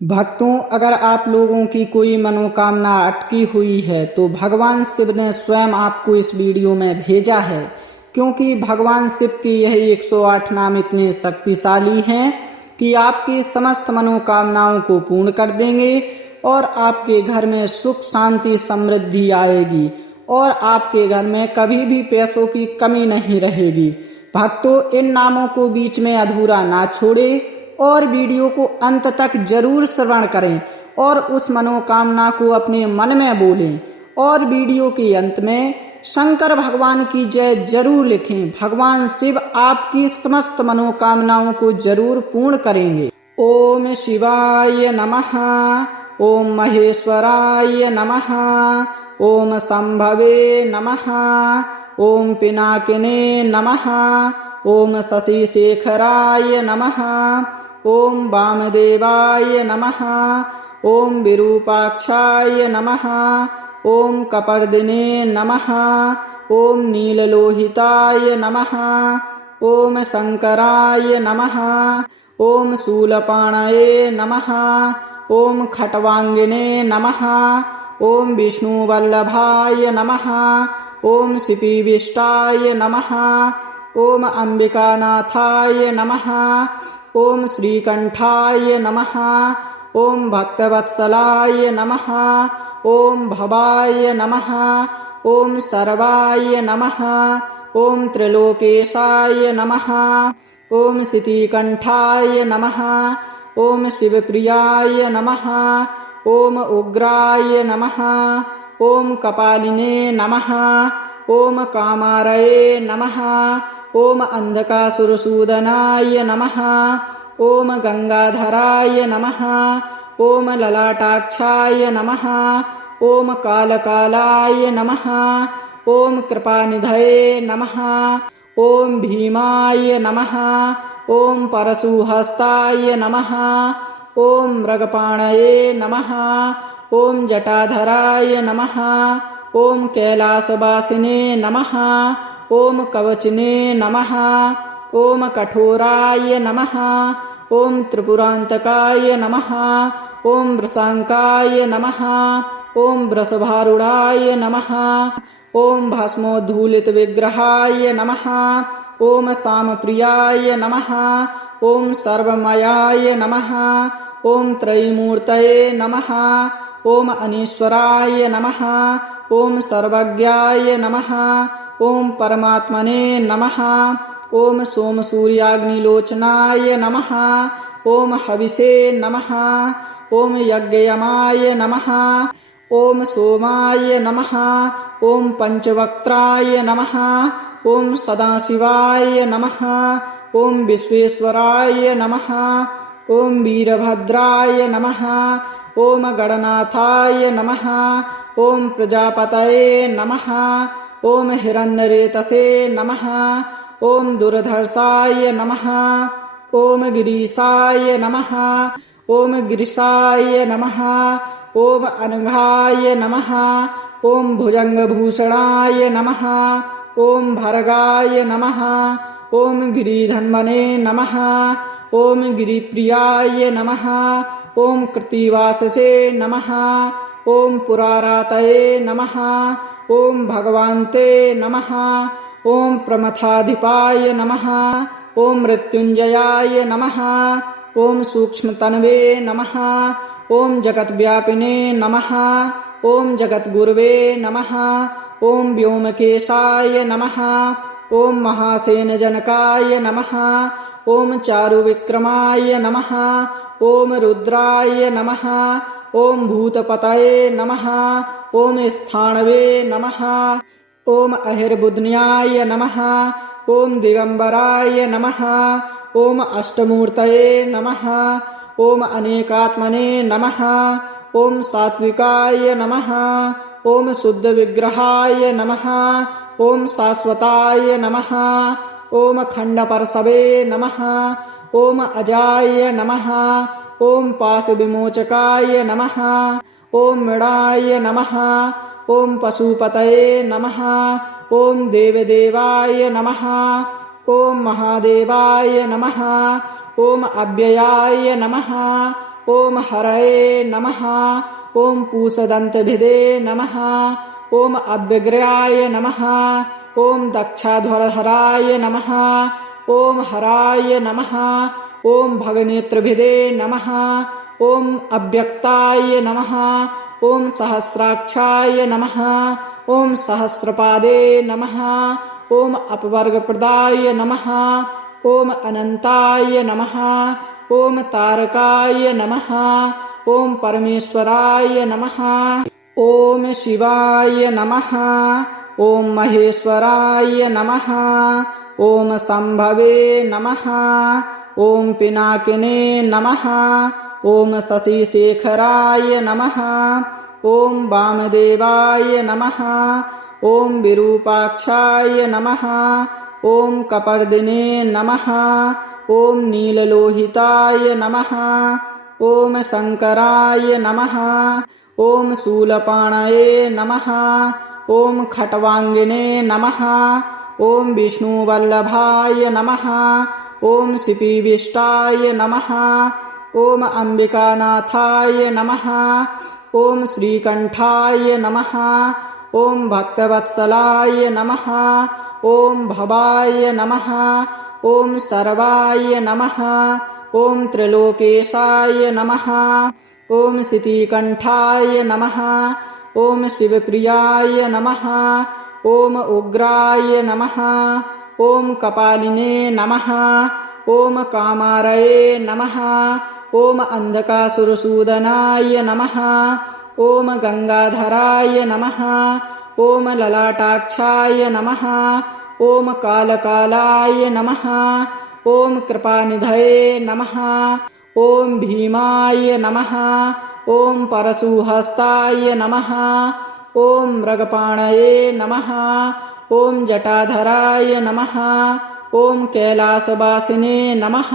भक्तों, अगर आप लोगों की कोई मनोकामना अटकी हुई है तो भगवान शिव ने स्वयं आपको इस वीडियो में भेजा है, क्योंकि भगवान शिव के यही 108 नाम इतने शक्तिशाली हैं कि आपकी समस्त मनोकामनाओं को पूर्ण कर देंगे और आपके घर में सुख शांति समृद्धि आएगी और आपके घर में कभी भी पैसों की कमी नहीं रहेगी। भक्तों, इन नामों को बीच में अधूरा ना छोड़े और वीडियो को अंत तक जरूर श्रवण करें और उस मनोकामना को अपने मन में बोलें और वीडियो के अंत में शंकर भगवान की जय जरूर लिखें। भगवान शिव आपकी समस्त मनोकामनाओं को जरूर पूर्ण करेंगे। ओम शिवाय नमः, ओम महेश्वराय नमः, ओम संभवे नमः, ओम पिनाकिने नमः, ओम शशिशेखराय नमः, ओम वामदेवाय नमः, ओम विरूपाक्षाय नमः, ओम कपर्दिने नमः, ओम नीललोहिताय नमः, ओम शंकराय नमः, ओम शूलपाणये नमः, ओम खट्वांगिने नमः, ओम विष्णुवल्लभाय नमः, ओम शिपीविष्टाय नमः, ओम अंबिकानाथाय नमः, ओम श्रीकंठाय नमः, ओम भक्तवत्सलाय नमः, ओम भवाय नमः, ओम सर्वाय नमः, ओम त्रिलोकेशाय नमः, ओम सितिकंठाय नमः, ओम शिवप्रियाय नमः, ओम उग्राय नमः, ओम कपालिने नमः, ओम कामारये नमः, ओम अंधकासुरसूदनाय नमः, ओम गंगाधराय नमः, ओम ललाटाक्षाय नमः, ओम कालकालाय नमः, ओम कृपानिधये नमः, ओम भीमाय नमः, ओम परशुहस्ताय नमः, ओम मृगपाणये नमः, ओम जटाधराय नमः, ओम कैलासवासिने नमः, ओम कवचिने नमः, ओम कठोराय नमः, ओम त्रिपुरांतकाय नमः, ओम वृषांकाय नमः, ओम वृषभारूढ़ाय नमः, ओम भस्मोद्धूलित विग्रहाय नमः, ओम सामप्रियाय नमः, ओम सर्वमयाय नमः, ओम त्रयीमूर्तये नमः, ओम अनीश्वराय नमः, ओम सर्वज्ञाय नमः, ओम परमात्मने नमः, ओम सोमसूर्याग्निलोचनाय नमः, ओम हविषे नमः, ओम यज्ञयमाय नमः, ओम सोमाय नमः, ओम पंचवक्त्राय नमः, ओम सदाशिवाय नमः, ओम विश्वेश्वराय नमः, ओम वीरभद्राय नमः, ओम गणनाथाय नमः, ओम प्रजापतये नमः, ओम हिरण्यरेतसे नमः, ओम दुर्धर्षाय नमः, ओम गिरीशाय नमः, ओम गिरिशाय नमः, ओम अनघाय नमः, ओम भुजंगभूषणाय नमः, ओम भर्गाय नमः, ओम गिरिधन्वने नमः, ओम गिरिप्रियाय नमः, ओम कृत्तिवाससे नमः, ओम पुरारातये नमः, ओम भगवान्ते नमः, ओम प्रमथाधिपाय नमः, ओम मृत्युंजयाय नमः, ओम सूक्ष्मतनवे नमः, ओम जगद्व्यापिने नमः, ओम जगद्गुरवे नमः, ओम व्योमकेशाय नमः, ओम महासेनजनकाय नमः, ओम चारुविक्रमाय नमः, ओम रुद्राय नमः, ओम भूतपतये नमः, ओम स्थाणवे नमः, ओम अहिर्बुध्न्याय नमः, ओम दिगंबराय नमः, ओम अष्टमूर्तये नमः, ओम अनेकात्मने नमः, ओम सात्विकाय नमः, ओम शुद्ध विग्रहाय नमः, ओम शाश्वताय नमः, ओम खंडपरशवे नमः, ओम अजाय नमः, ओम पाशविमोचकाय नमः, ओम मृडाय नमः, ओम पशुपतये नमः, ओम देवदेवाय नमः, ओम महादेवाय नमः, ओम अव्ययाय नमः, ॐ हरये नमः। ॐ पूषदन्तभिदे नमः। ॐ अव्यग्राय नमः। ॐ दक्षाध्वरहराय नमः। ॐ हराय नमः। ॐ भगनेत्रभिदे नमः। ॐ अव्यक्ताय नमः। ॐ सहस्राक्षाय नमः। ॐ सहस्रपादे नमः। ॐ अपवर्गप्रदाय नमः। ॐ अनन्ताय नमः। ॐ तारकाय नमः। ॐ परमेश्वराय नमः। ॐ शिवाय नमः। ॐ महेश्वराय नमः। ॐ शम्भवे नमः। ॐ पिनाकिने नमः। ॐ शशिशेखराय नमः। ॐ वामदेवाय नमः। ॐ विरूपाक्षाय नमः। ॐ कपर्दिने नमः। ॐ नीललोहिताय नमः। ॐ शङ्कराय नमः। ॐ शूलपाणये नमः। ॐ खट्वाङ्गिने नमः। ॐ विष्णुवल्लभाय नमः। ॐ शिपिविष्टाय नमः। ॐ अम्बिकानाथाय नमः। ॐ श्रीकण्ठाय नमः। ॐ भक्तवत्सलाय नमः। ॐ भवाय नमः। ॐ सर्वाय नमः। ॐ त्रिलोकेशाय नमः। ॐ शितिकण्ठाय नमः। ॐ शिवप्रियाय नमः। ॐ उग्राय नमः। ॐ कपालिने नमः। ॐ कामारये नमः। ॐ अन्धकासुरसूदनाय नमः। ॐ गङ्गाधराय नमः। ॐ ललाटाक्षाय नमः। ॐ कालकालाय नमः। ॐ कृपानिधये नमः। ॐ भीमाय नमः। ॐ परशुहस्ताय नमः। ॐ मृगपाणये नमः। ॐ जटाधराय नमः। ॐ कैलासवासिने नमः।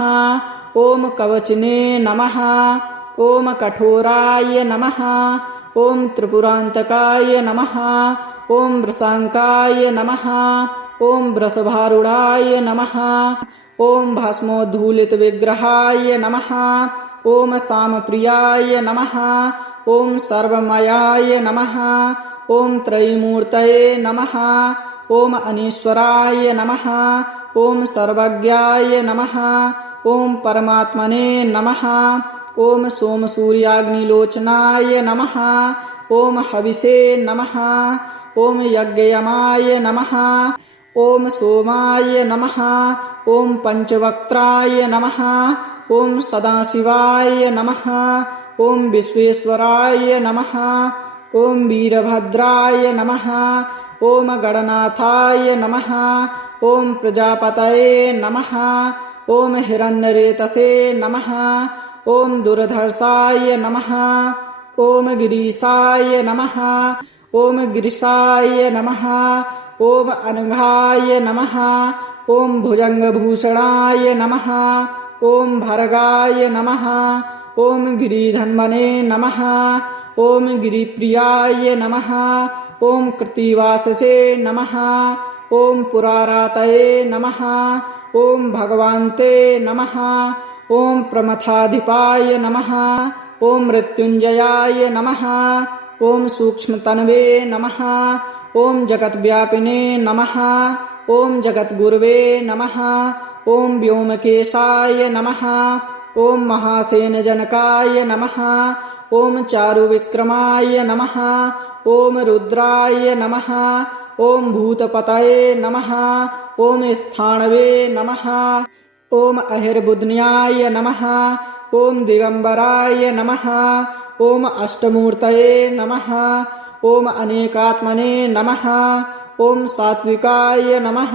ॐ कवचिने नमः। ॐ कठोराय नमः। ॐ त्रिपुरान्तकाय नमः। ॐ वृषाङ्काय नमः। ॐ वृषभारूढाय नमः। ॐ भस्मोद्धूलितविग्रहाय नमः। ॐ सामप्रियाय नमः। ॐ सर्वमयाय नमः। ॐ त्रयीमूर्तये नमः। ॐ अनीश्वराय नमः। ॐ सर्वज्ञाय नमः। ॐ परमात्मने नमः। ॐ सोमसूर्याग्निलोचनाय नमः। ॐ हविषे नमः। ॐ यज्ञयमाय नमः। ॐ सोमाय नमः। ॐ पञ्चवक्त्राय नमः। ॐ सदाशिवाय नमः। ॐ विश्वेश्वराय नमः। ॐ वीरभद्राय नमः। ॐ गणनाथाय नमः। ॐ प्रजापतये नमः। ॐ हिरण्यरेतसे नमः। ॐ दुर्धर्षाय नमः। ॐ गिरीशाय नमः। ॐ गिरिशाय नमः। ॐ अनघाय नमः। ॐ भुजङ्गभूषणाय नमः। ॐ भर्गाय नमः। ॐ गिरिधन्वने नमः। ॐ गिरिप्रियाय नमः। ॐ कृत्तिवाससे नमः। ॐ पुरारातये नमः। ॐ भगवान्ते नमः। ॐ प्रमथाधिपाय नमः। ॐ मृत्युञ्जयाय नमः। ॐ सूक्ष्मतन्वे नमः। ॐ जगद्व्यापिने नमः। ॐ जगद्गुर्वे नमः। ॐ व्योमकेशाय नमः। ॐ महासेनजनकाय नमः। ॐ चारुविक्रमाय नमः। ॐ रुद्राय नमः। ॐ भूतपतये नमः। ॐ स्थाणवे नमः। ॐ अहिर्बुध्न्याय नमः। ॐ दिगम्बराय नमः। ॐ अष्टमूर्तये नमः। ॐ अनेकात्मने नमः। ॐ सात्विकाय नमः।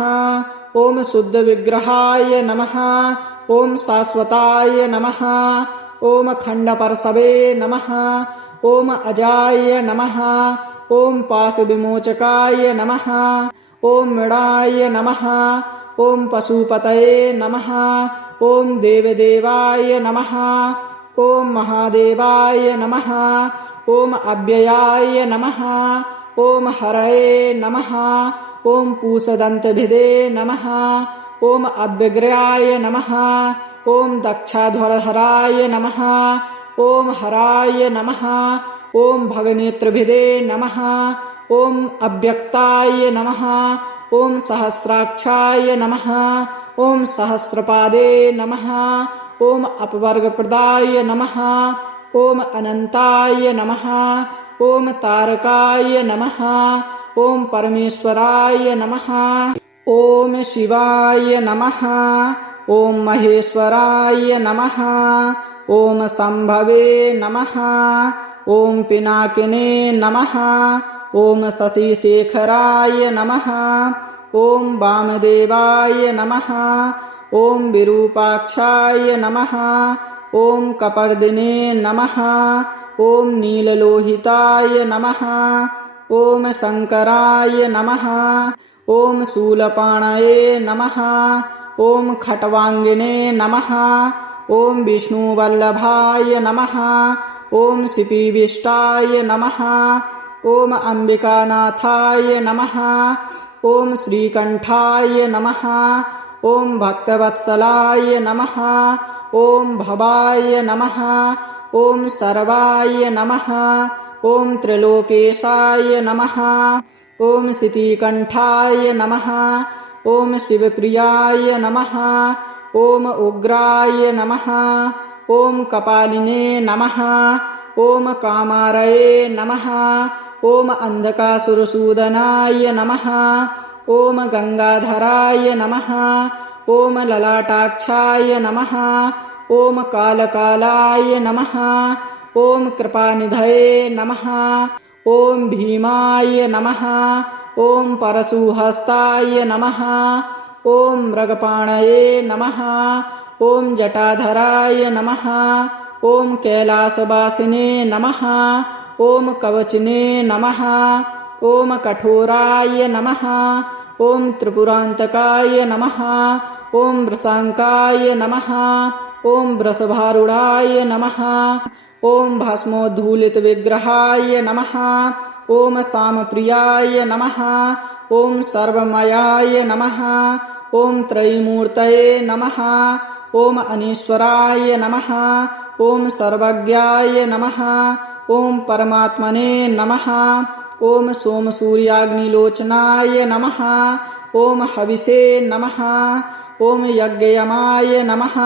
ॐ शुद्धविग्रहाय नमः। ॐ शाश्वताय नमः। ॐ खण्डपर्शवे नमः। ॐ अजाय नमः। ॐ पाशविमोचकाय नमः। ॐ मृडाय नमः। ॐ पशुपतये नमः। ॐ देवदेवाय नमः। ॐ महादेवाय नमः। ॐ अव्ययाय नमः। ॐ हरये नमः। ॐ पूषदन्तभिदे नमः। ॐ अव्यग्राय नमः। ॐ दक्षाध्वरहराय नमः। ॐ हराय नमः ॐ भगनेत्रभिदे नमः ॐ अव्यक्ताय नमः ॐ सहस्राक्षाय नमः ॐ सहस्रपादे नमः ॐ अपवर्गप्रदाय नमः ॐ अनन्ताय नमः ॐ तारकाय नमः ॐ परमेश्वराय नमः ॐ शिवाय नमः ॐ महेश्वराय नमः ॐ शम्भवे नमः ॐ पिनाकिने नमः ॐ शशिशेखराय नमः ॐ वामदेवाय नमः ॐ विरूपाक्षाय नमः ॐ कपर्दिने नमः ॐ नीललोहिताय नमः ॐ शङ्कराय नमः ॐ शूलपाणये नमः ॐ खट्वाङ्गिने नमः ॐ विष्णुवल्लभाय नमः ॐ शिपिविष्टाय नमः ॐ अम्बिकानाथाय नमः ॐ श्रीकण्ठाय नमः ॐ भक्तवत्सलाय नमः ॐ भवाय नमः ॐ सर्वाय नमः ॐ त्रिलोकेशाय नमः ॐ शितिकण्ठाय नमः ॐ शिवप्रियाय नमः ॐ उग्राय नमः ॐ कपालिने नमः ॐ कामारये नमः ॐ अन्धकासुरसूदनाय नमः ॐ गङ्गाधराय नमः ॐ ललाटाक्षाय नमः ॐ कालकालाय नमः ॐ कृपानिधये नमः ॐ भीमाय नमः ॐ परशुहस्ताय नमः ॐ मृगपाणये नमः ॐ जटाधराय नमः ॐ कैलासवासिने नमः ॐ कवचिने नमः ॐ कठोराय नमः ॐ त्रिपुरान्तकाय नमः ॐ वृषाङ्काय नमः ॐ वृषभारूढाय नमः ॐ भस्मोद्धूलितविग्रहाय नमः ॐ सामप्रियाय नमः ॐ सर्वमयाय नमः ॐ त्रयीमूर्तये नमः ॐ अनीश्वराय नमः ॐ सर्वज्ञाय नमः ॐ परमात्मने नमः ॐ सोमसूर्याग्निलोचनाय नमः ॐ हविषे नमः ॐ यज्ञयमाय नमः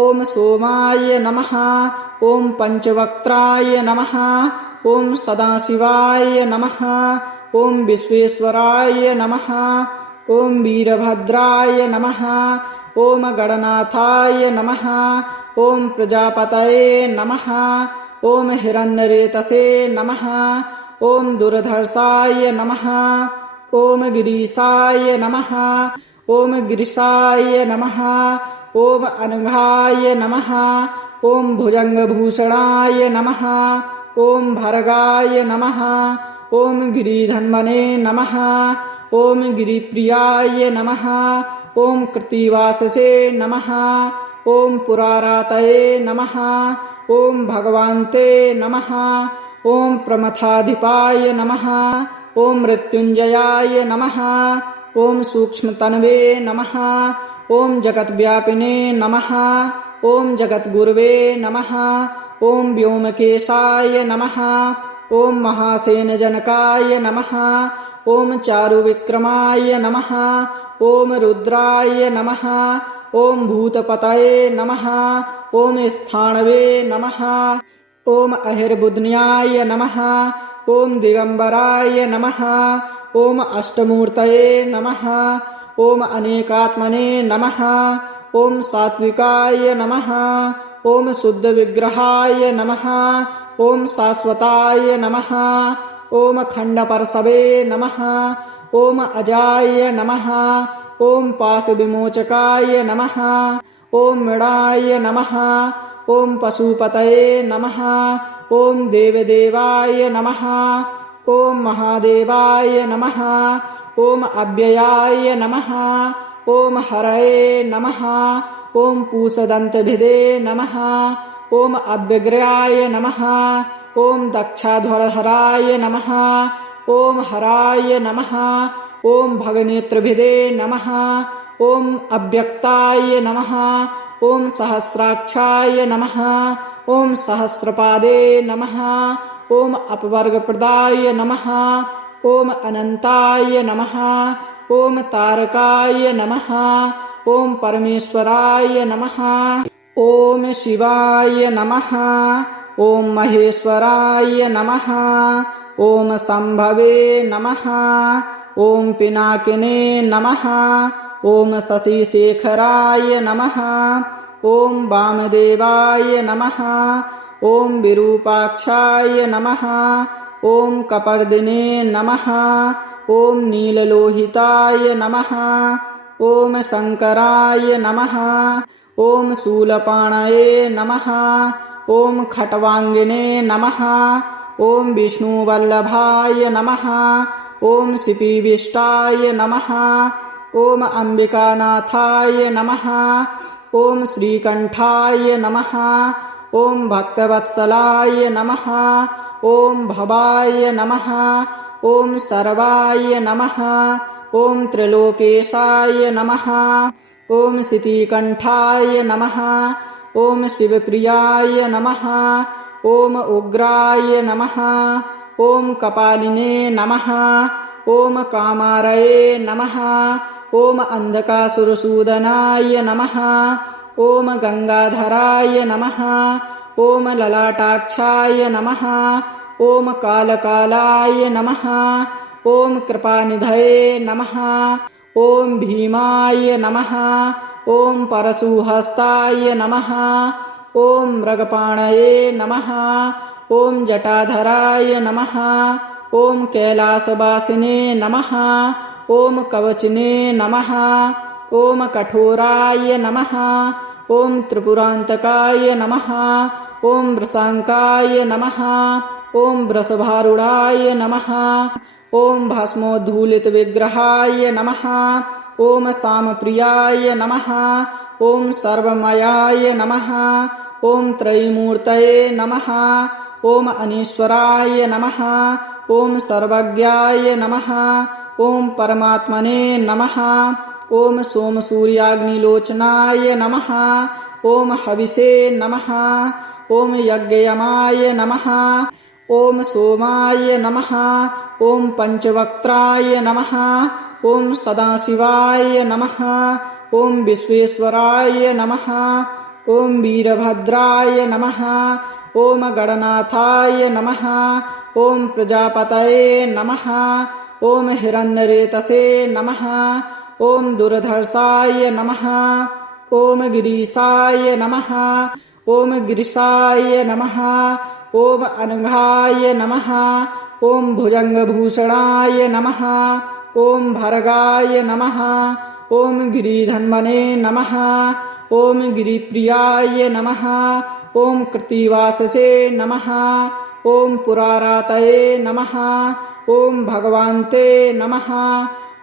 ॐ सोमाय नमः ॐ पञ्चवक्त्राय नमः ॐ सदाशिवाय नमः ॐ विश्वेश्वराय नमः ॐ वीरभद्राय नमः ॐ गणनाथाय नमः ॐ प्रजापतये नमः ॐ हिरण्यरेतसे नमः ॐ दुर्धर्षाय नमः ॐ गिरीशाय नमः ॐ गिरिशाय नमः ॐ अनघाय नमः ॐ भुजङ्गभूषणाय नमः ॐ भर्गाय नमः ॐ गिरिधन्वने नमः ॐ गिरिप्रियाय नमः ॐ कृत्तिवाससे नमः ॐ पुरारातये नमः ॐ भगवान्ते नमः ॐ प्रमथाधिपाय नमः ॐ मृत्युञ्जयाय नमः ॐ सूक्ष्मतन्वे नमः ॐ जगद्व्यापिने नमः ॐ जगद्गुरवे नमः ॐ व्योमकेशाय नमः ॐ महासेनजनकाय नमः ॐ चारुविक्रमाय नमः ॐ रुद्राय नमः ॐ भूतपतये नमः ॐ स्थाणवे नमः ॐ अहिर्बुध्न्याय नमः ॐ दिगम्बराय नमः ॐ अष्टमूर्तये नमः ॐ अनेकात्मने नमः ॐ सात्विकाय नमः ॐ शुद्धविग्रहाय नमः ॐ शाश्वताय नमः ॐ खण्डपरशवे नमः ॐ अजाय नमः ॐ पाशविमोचकाय नमः ॐ मृडाय नमः ॐ पशुपतये नमः ॐ देवदेवाय नमः ॐ महादेवाय नमः ॐ अव्ययाय नमः ॐ हरये नमः ॐ पूषदन्तभिदे नमः ॐ अव्यग्र्याय नमः ॐ दक्षाध्वरहराय नमः ॐ हराय नमः ॐ भगनेत्रभिदे नमः ॐ अव्यक्ताय नमः ॐ सहस्राक्षाय नमः ॐ सहस्रपादे नमः। ॐ अपवर्गप्रदाय नमः। ॐ अनन्ताय नमः। ॐ तारकाय नमः। ॐ परमेश्वराय नमः। ॐ शिवाय नमः। ॐ महेश्वराय नमः। ॐ शम्भवे नमः। ॐ पिनाकिने नमः। ॐ शशिशेखराय नमः। ॐ वामदेवाय नमः। ॐ विरूपाक्षाय नमः। ॐ कपर्दिने नमः। ॐ नीललोहिताय नमः। ॐ शङ्कराय नमः। ॐ शूलपाणये नमः। ॐ खट्वाङ्गिने नमः। ॐ विष्णुवल्लभाय नमः। ॐ शिपिविष्टाय नमः। ॐ अम्बिकानाथाय नमः। ॐ श्रीकण्ठाय नमः। ॐ भक्तवत्सलाय नमः। ॐ भवाय नमः। ॐ सर्वाय नमः। ॐ त्रिलोकेशाय नमः। ॐ शितिकण्ठाय नमः। ॐ शिवप्रियाय नमः। ॐ उग्राय नमः। ॐ कपालिने नमः। ॐ कामारये नमः। ॐ अन्धकासुरसूदनाय नमः। ॐ गङ्गाधराय नमः। ॐ ललाटाक्षाय नमः। ॐ कालकालाय नमः। ॐ कृपानिधये नमः। ॐ भीमाय नमः। ॐ परशुहस्ताय नमः। ॐ मृगपाणये नमः। ॐ जटाधराय नमः। ॐ कैलासवासिने नमः। ॐ कवचिने नमः। ॐ कठोराय नमः। ॐ त्रिपुरान्तकाय नमः। ॐ वृषाङ्काय नमः। ॐ वृषभारूढाय नमः। ॐ भस्मोद्धूलितविग्रहाय नमः। ॐ सामप्रियाय नमः। ॐ सर्वमयाय नमः। ॐ त्रयीमूर्तये नमः। ॐ अनीश्वराय नमः। ॐ सर्वज्ञाय नमः। ॐ परमात्मने नमः। ॐ सोमसूर्याग्निलोचनाय नमः। ॐ हविषे नमः। ॐ यज्ञयमाय नमः। ॐ सोमाय नमः। ॐ पञ्चवक्त्राय नमः। ॐ सदाशिवाय नमः। ॐ विश्वेश्वराय नमः। ॐ वीरभद्राय नमः। ॐ गणनाथाय नमः। ॐ प्रजापतये नमः। ॐ हिरण्यरेतसे नमः। ॐ दुर्धर्षाय नमः। ॐ गिरीशाय नमः। ॐ गिरिशाय नमः। ॐ अनघाय नमः। ॐ भुजङ्गभूषणाय नमः। ॐ भर्गाय नमः। ॐ गिरिधन्वने नमः। ॐ गिरिप्रियाय नमः। ॐ कृत्तिवाससे नमः। ॐ पुरारातये नमः। ॐ भगवान्ते नमः।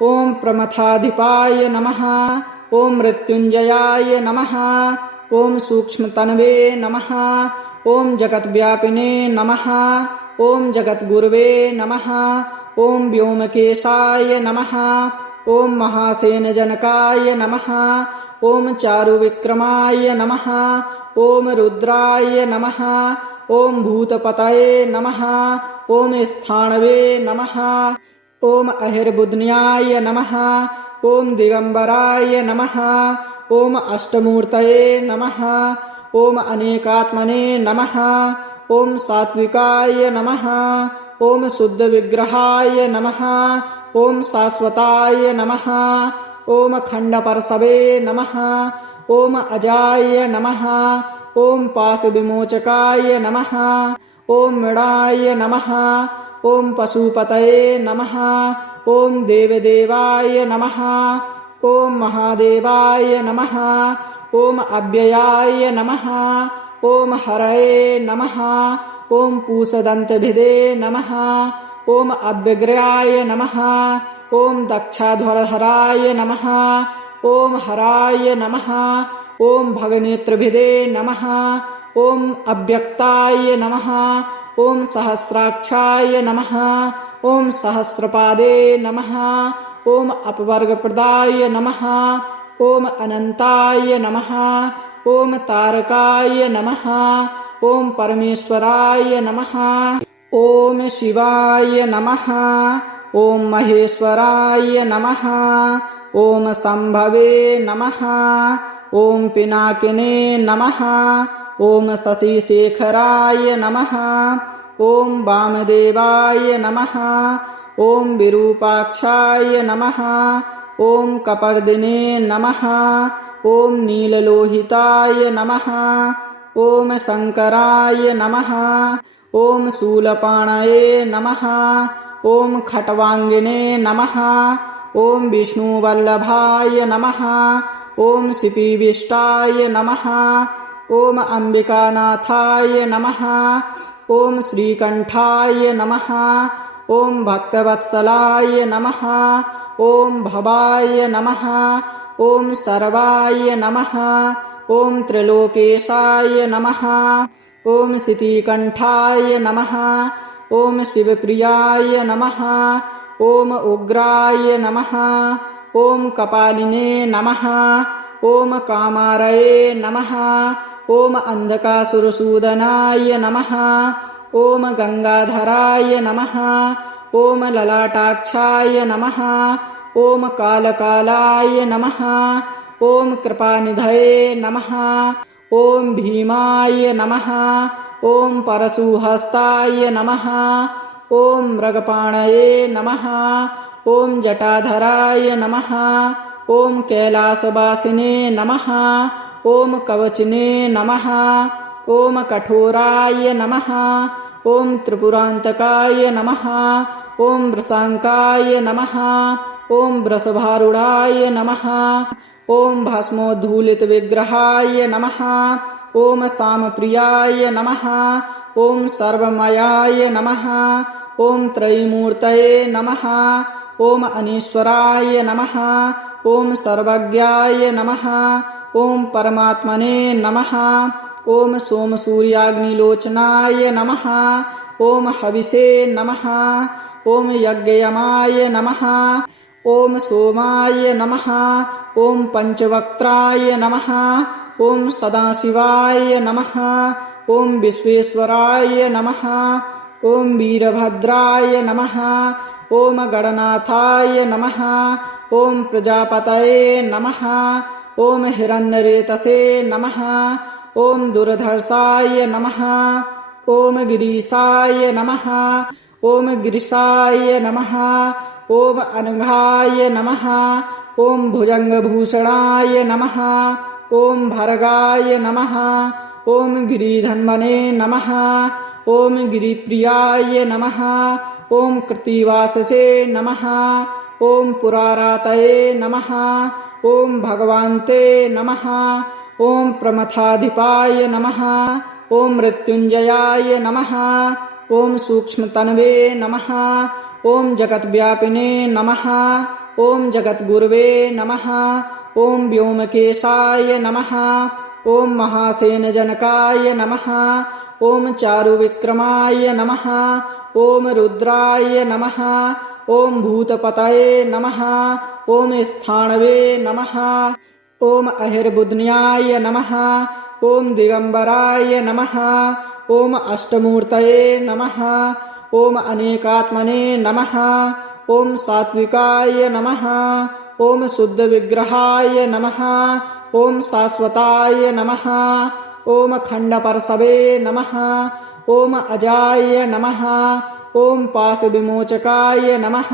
ॐ प्रमथाधिपाय नमः। ॐ मृत्युञ्जयाय नमः। ॐ सूक्ष्मतन्वे नमः। ॐ जगद्व्यापिने नमः। ॐ जगद्गुरवे नमः। ॐ व्योमकेशाय नमः। ॐ महासेनजनकाय नमः। ॐ चारुविक्रमाय नमः। ॐ रुद्राय नमः। ॐ भूतपतये नमः। ॐ स्थाणवे नमः। ॐ अहिर्बुध्न्याय नमः। ॐ दिगम्बराय नमः। ॐ अष्टमूर्तये नमः। ॐ अनेकात्मने नमः। ॐ सात्विकाय नमः। ॐ शुद्धविग्रहाय नमः। ॐ शाश्वताय नमः। ॐ खण्डपर्शवे नमः। ॐ अजाय नमः। ॐ पाशविमोचकाय नमः। ॐ मृडाय नमः। ॐ पशुपतये नमः। ॐ देवदेवाय नमः। ॐ महादेवाय नमः। ॐ अव्ययाय नमः। ॐ हरये नमः। ॐ पूषदन्तभिदे नमः। ॐ अव्यग्र्याय नमः। ॐ दक्षाध्वरहराय नमः। ॐ हराय नमः। ॐ भगनेत्रभिदे नमः। ॐ अव्यक्ताय नमः। ॐ सहस्राक्षाय नमः। ॐ सहस्रपादे नमः। ॐ अपवर्गप्रदाय नमः। ॐ अनन्ताय नमः। ॐ तारकाय नमः। ॐ परमेश्वराय नमः। ॐ शिवाय नमः। ॐ महेश्वराय नमः। ॐ शम्भवे नमः। ॐ पिनाकिने नमः। ॐ शशिशेखराय नमः। ॐ वामदेवाय नमः। ॐ विरूपाक्षाय नमः। ॐ कपर्दिने नमः। ॐ नीललोहिताय नमः। ॐ शङ्कराय नमः। ॐ शूलपाणये नमः। ॐ खट्वाङ्गिने नमः। ॐ विष्णुवल्लभाय नमः। ॐ शिपिविष्टाय नमः। ॐ अम्बिकानाथाय नमः। ॐ श्रीकण्ठाय नमः। ॐ भक्तवत्सलाय नमः। ॐ भवाय नमः। ॐ सर्वाय नमः। ॐ त्रिलोकेशाय नमः। ॐ शितिकण्ठाय नमः। ॐ शिवप्रियाय नमः। ॐ उग्राय नमः। ॐ कपालिने नमः। ॐ कामारये नमः। ॐ अन्धकासुरसूदनाय नमः। ॐ गङ्गाधराय नमः। ॐ ललाटाक्षाय नमः। ॐ कालकालाय नमः। ॐ कृपानिधये नमः। ॐ भीमाय नमः। ॐ परशुहस्ताय नमः। ॐ मृगपाणये नमः। ॐ जटाधराय नमः। ॐ कैलासवासिने नमः। ॐ कवचिने नमः। ॐ कठोराय नमः। ॐ त्रिपुरान्तकाय नमः। ॐ वृषाङ्काय नमः। ॐ वृषभारूढाय नमः। ॐ भस्मोद्धूलितविग्रहाय नमः। ॐ सामप्रियाय नमः। ॐ सर्वमयाय नमः। ॐ त्रयीमूर्तये नमः। ॐ अनीश्वराय नमः। ॐ सर्वज्ञाय नमः। ॐ परमात्मने नमः। ॐ सोमसूर्याग्निलोचनाय नमः। ॐ हविषे नमः। ॐ यज्ञयमाय नमः। ॐ सोमाय नमः। ॐ पञ्चवक्त्राय नमः। ॐ सदाशिवाय नमः। ॐ विश्वेश्वराय नमः। ॐ वीरभद्राय नमः। ॐ गणनाथाय नमः। ॐ प्रजापतये नमः। ॐ हिरण्यरेतसे नमः। ॐ दुर्धर्षाय नमः। ॐ गिरीशाय नमः। ॐ गिरिशाय नमः। ॐ अनघाय नमः। ॐ भुजङ्गभूषणाय नमः। ॐ भर्गाय नमः। ॐ गिरिधन्वने नमः। ॐ गिरिप्रियाय नमः। ॐ कृत्तिवाससे नमः। ॐ पुरारातये नमः। ॐ भगवान्ते नमः। ॐ प्रमथाधिपाय नमः। ॐ मृत्युञ्जयाय नमः। ॐ सूक्ष्मतन्वे नमः। ॐ जगद्व्यापिने नमः। ॐ जगद्गुरवे नमः। ॐ व्योमकेशाय नमः। ॐ महासेनजनकाय नमः। ॐ चारुविक्रमाय नमः। ॐ रुद्राय नमः। ॐ भूतपतये नमः। ॐ स्थाणवे नमः। ॐ अहिर्बुध्न्याय नमः। ॐ दिगम्बराय नमः। ॐ अष्टमूर्तये नमः। ॐ अनेकात्मने नमः। ॐ सात्विकाय नमः। ॐ शुद्धविग्रहाय नमः। ॐ शाश्वताय नमः। ॐ खण्डपरशवे नमः। ॐ अजाय नमः। ॐ पाशविमोचकाय नमः।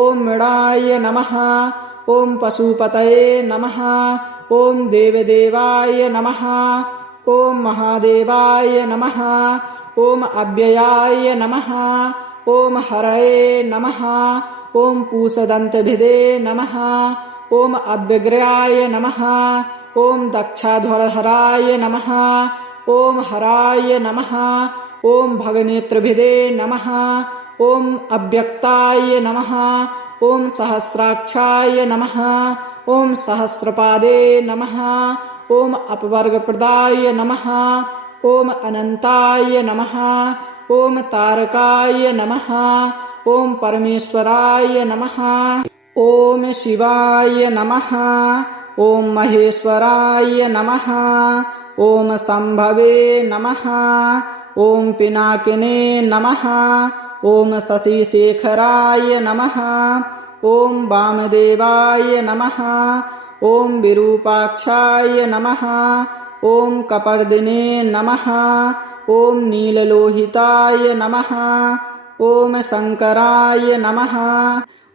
ॐ मृडाय नमः। ॐ पशुपतये नमः। ॐ देवदेवाय नमः। ॐ महादेवाय नमः। ॐ अव्ययाय नमः। ॐ हरये नमः। ॐ पूषदन्तभिदे नमः। ॐ अव्यग्र्याय नमः। ॐ दक्षाध्वरहराय नमः। ॐ हराय नमः। ॐ भगनेत्रभिदे नमः। ॐ अव्यक्ताय नमः। ॐ सहस्राक्षाय नमः। ॐ सहस्रपादे नमः। ॐ अपवर्गप्रदाय नमः। ॐ अनन्ताय नमः। ॐ तारकाय नमः। ॐ परमेश्वराय नमः। ॐ शिवाय नमः। ॐ महेश्वराय नमः। ॐ सम्भवे नमः। ॐ पिनाकिने नमः। ॐ शशिशेखराय नमः। ॐ वामदेवाय नमः। ॐ विरूपाक्षाय नमः। ॐ कपर्दिने नमः। ॐ नीललोहिताय नमः। ॐ शङ्कराय नमः।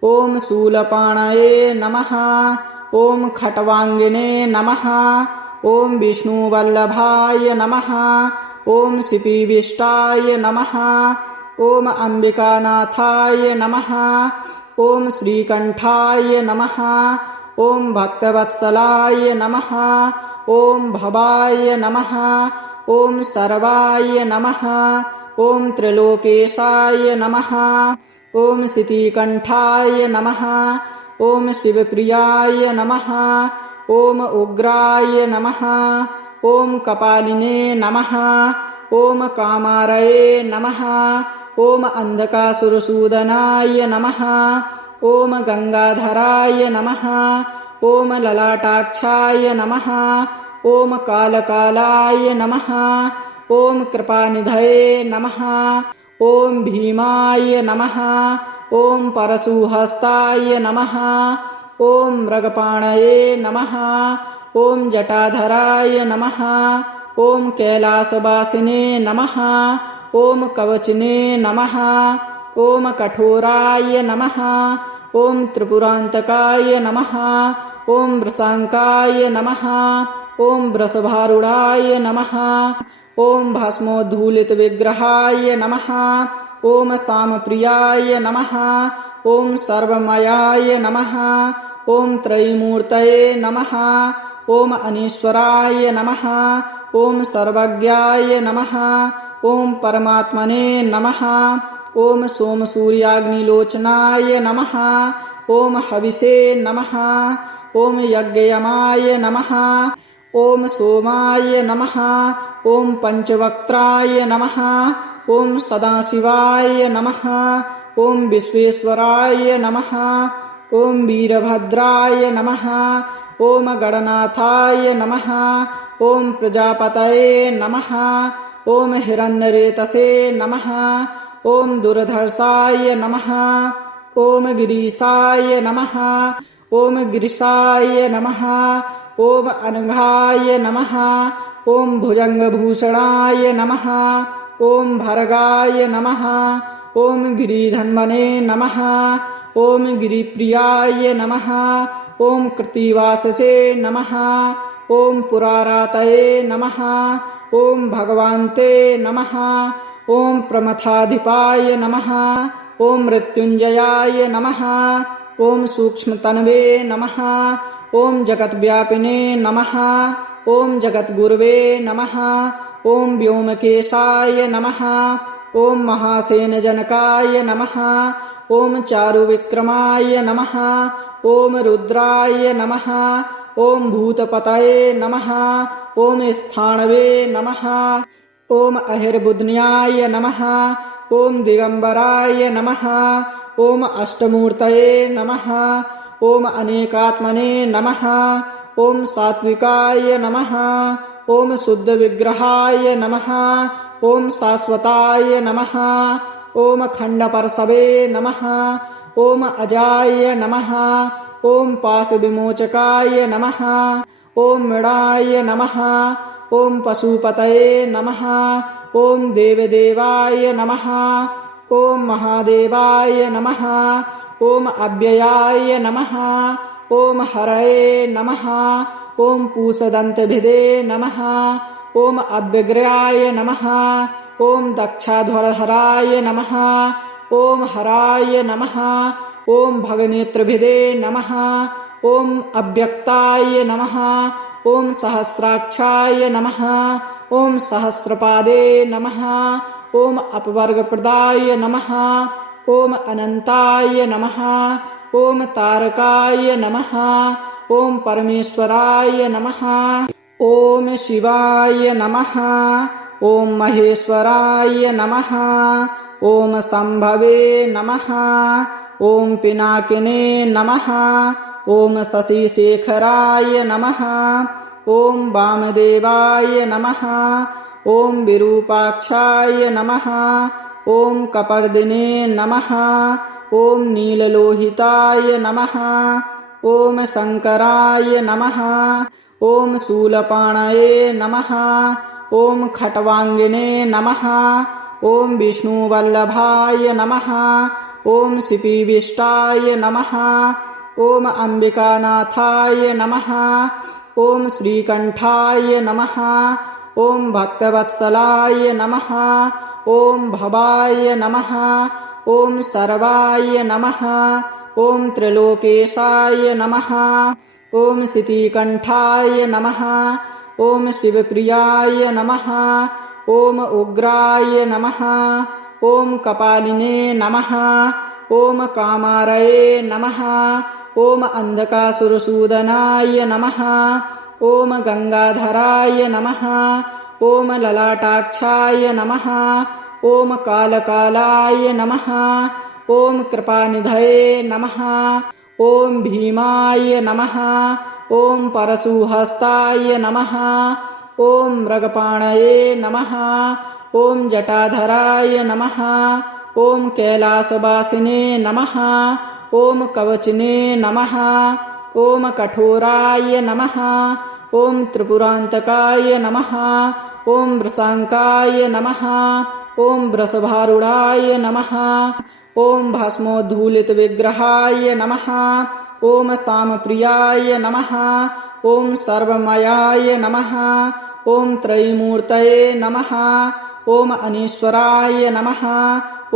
ॐ शूलपाणये नमः। ॐ खट्वाङ्गिने नमः। ॐ विष्णुवल्लभाय नमः। ॐ शिपिविष्टाय नमः। ॐ अम्बिकानाथाय नमः। ॐ श्रीकण्ठाय नमः। ॐ भक्तवत्सलाय नमः। ॐ भवाय नमः। ॐ सर्वाय नमः। ॐ त्रिलोकेशाय नमः। ॐ शितिकण्ठाय नमः। ॐ शिवप्रियाय नमः। ॐ उग्राय नमः। ॐ कपालिने नमः। ॐ कामारये नमः। ॐ अन्धकासुरसूदनाय नमः। ॐ गङ्गाधराय नमः। ॐ ललाटाक्षाय नमः। ॐ कालकालाय नमः। ॐ कृपानिधये नमः। ॐ भीमाय नमः। ॐ परशुहस्ताय नमः। ॐ मृगपाणये नमः। ॐ जटाधराय नमः। ॐ कैलासवासिने नमः। ॐ कवचिने नमः। ॐ कठोराय नमः। ॐ त्रिपुरान्तकाय नमः। ॐ वृषाङ्काय नमः। ॐ वृषभारूढाय नमः। ॐ भस्मोद्धूलितविग्रहाय नमः। ॐ सामप्रियाय नमः। ॐ सर्वमयाय नमः। ॐ त्रयीमूर्तये नमः। ॐ अनीश्वराय नमः। ॐ सर्वज्ञाय नमः। ॐ परमात्मने नमः। ॐ सोमसूर्याग्निलोचनाय नमः। ॐ हविषे नमः। ॐ यज्ञयमाय नमः। ॐ सोमाय नमः। ॐ पञ्चवक्त्राय नमः। ॐ सदाशिवाय नमः। ॐ विश्वेश्वराय नमः। ॐ वीरभद्राय नमः। ॐ गणनाथाय नमः। ॐ प्रजापतये नमः। ॐ हिरण्यरेतसे नमः। ॐ दुर्धर्षाय नमः। ॐ गिरीशाय नमः। ॐ गिरिशाय नमः। ॐ अनघाय नमः। ॐ भुजङ्गभूषणाय नमः। ॐ भर्गाय नमः। ॐ गिरिधन्वने नमः। ॐ गिरिप्रियाय नमः। ॐ कृत्तिवाससे नमः। ॐ पुरारातये नमः। ॐ भगवान्ते नमः। ॐ प्रमथाधिपाय नमः। ॐ मृत्युञ्जयाय नमः। ॐ सूक्ष्मतन्वे नमः। ॐ जगद्व्यापिने नमः। ॐ जगद्गुर्वे नमः। ॐ व्योमकेशाय नमः। ॐ महासेनजनकाय नमः। ॐ चारुविक्रमाय नमः। ॐ रुद्राय नमः। ॐ भूतपतये नमः। ॐ स्थाणवे नमः। ॐ अहिर्बुध्न्याय नमः। ॐ दिगम्बराय नमः। ॐ अष्टमूर्तये नमः। ॐ अनेकात्मने नमः। ॐ सात्विकाय नमः। ॐ शुद्धविग्रहाय नमः। ॐ शाश्वताय नमः। ॐ खण्डपर्शवे नमः। ॐ अजाय नमः। ॐ पाशविमोचकाय नमः। ॐ मृडाय नमः। ॐ पशुपतये नमः। ॐ देवदेवाय नमः। ॐ महादेवाय नमः। ॐ अव्ययाय नमः। ॐ हरये नमः। ॐ पूषदन्तभिदे नमः। ॐ अव्यग्र्याय नमः। ॐ दक्षाध्वरहराय नमः। ॐ हराय नमः। ॐ भगनेत्रभिदे नमः। ॐ अव्यक्ताय नमः। ॐ सहस्राक्षाय नमः। ॐ सहस्रपादे नमः। ॐ अपवर्गप्रदाय नमः। ॐ अनन्ताय नमः। ॐ तारकाय नमः। ॐ परमेश्वराय नमः। ॐ शिवाय नमः। ॐ महेश्वराय नमः। ॐ सम्भवे नमः। ॐ पिनाकिने नमः। ॐ शशिशेखराय नमः। ॐ वामदेवाय नमः ॐ विरूपाक्षाय नमः ॐ कपर्दिने नमः ॐ नीललोहिताय नमः ॐ शङ्कराय नमः ॐ शूलपाणये नमः ॐ खट्वाङ्गिने नमः ॐ विष्णुवल्लभाय नमः ॐ शिपीविष्टाय नमः ॐ अम्बिकानाथाय नमः ॐ श्रीकण्ठाय नमः ॐ भक्तवत्सलाय नमः ॐ भवाय नमः ॐ सर्वाय नमः ॐ त्रिलोकेशाय नमः ॐ शितिकण्ठाय नमः ॐ शिवप्रियाय नमः ॐ उग्राय नमः ॐ कपालिने नमः ॐ कामारये नमः ॐ अन्धकासुरसूदनाय नमः ॐ गङ्गाधराय नमः ॐ ललाटाक्षाय नमः ॐ कालकालाय नमः ॐ कृपानिधये नमः ॐ भीमाय नमः ॐ परशुहस्ताय नमः ॐ मृगपाणये नमः ॐ जटाधराय नमः ॐ कैलासवासिने नमः ॐ कवचिने नमः ॐ कठोराय नमः ॐ त्रिपुरान्तकाय नमः ॐ वृषाङ्काय नमः ॐ वृषभारूढाय नमः ॐ भस्मोद्धूलितविग्रहाय नमः ॐ सामप्रियाय नमः ॐ सर्वमयाय नमः ॐ त्रयीमूर्तये नमः ॐ अनीश्वराय नमः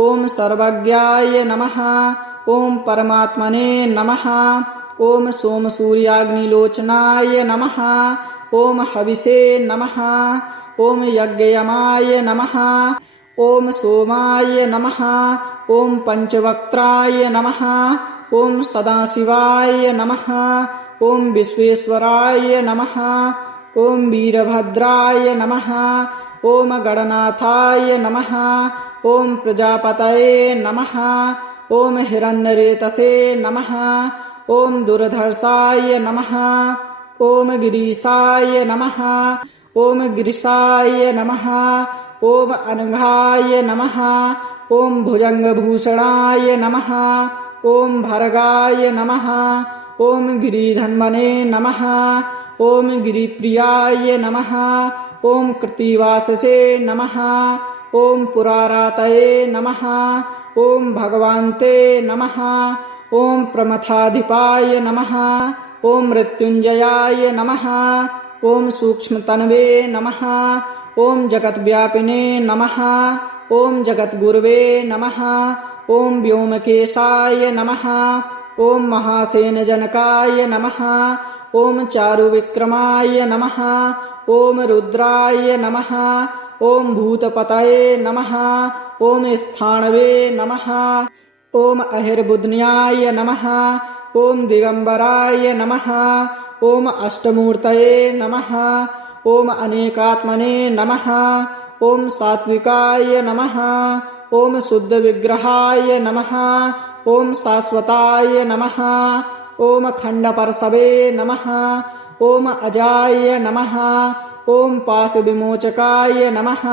ॐ सर्वज्ञाय नमः ॐ परमात्मने नमः ॐ सोमसूर्याग्निलोचनाय नमः ॐ हविषे नमः ॐ यज्ञयमाय नमः ॐ सोमाय नमः ॐ पञ्चवक्त्राय नमः ॐ सदाशिवाय नमः ॐ विश्वेश्वराय नमः ॐ वीरभद्राय नमः ॐ गणनाथाय नमः ॐ प्रजापतये नमः ॐ हिरण्यरेतसे नमः ॐ दुर्धर्षाय नमः ॐ गिरीशाय नमः ॐ गिरिशाय नमः ॐ अनघाय नमः ॐ भुजङ्गभूषणाय नमः ॐ भर्गाय नमः ॐ गिरिधन्वने नमः ॐ गिरिप्रियाय नमः ॐ कृत्तिवाससे नमः ॐ पुरारातये नमः ॐ भगवान्ते नमः ॐ प्रमथाधिपाय नमः ॐ मृत्युञ्जयाय नमः ॐ सूक्ष्मतन्वे नमः ॐ जगद्व्यापिने नमः ॐ जगद्गुरवे नमः ॐ व्योमकेशाय नमः ॐ महासेनजनकाय नमः ॐ चारुविक्रमाय नमः ॐ रुद्राय नमः ॐ भूतपतये नमः ॐ स्थाणवे नमः ॐ अहिर्बुध्न्याय नमः ॐ दिगम्बराय नमः ॐ अष्टमूर्तये नमः ॐ अनेकात्मने नमः ॐ सात्विकाय नमः ॐ शुद्धविग्रहाय नमः ॐ शाश्वताय नमः ॐ खण्डपरशवे नमः ॐ अजाय नमः ॐ पाशविमोचकाय नमः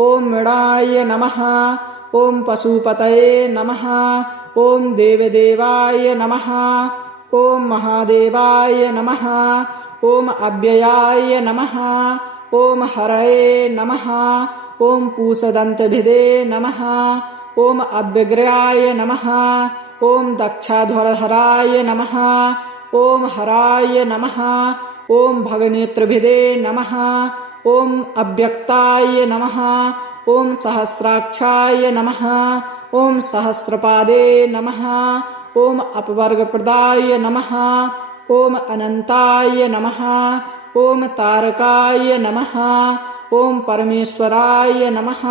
ॐ मृडाय नमः ॐ पशुपतये नमः ॐ देवदेवाय नमः ॐ महादेवाय नमः ॐ अव्ययाय नमः ॐ हरये नमः ॐ पूषदन्तभिदे नमः ॐ अव्यग्र्याय नमः ॐ दक्षाध्वरहराय नमः ॐ हराय नमः ॐ भगनेत्रभिदे नमः ॐ अव्यक्ताय नमः ॐ सहस्राक्षाय नमः ॐ सहस्रपादे नमः ॐ अपवर्गप्रदाय नमः ॐ अनन्ताय नमः ॐ तारकाय नमः ॐ परमेश्वराय नमः।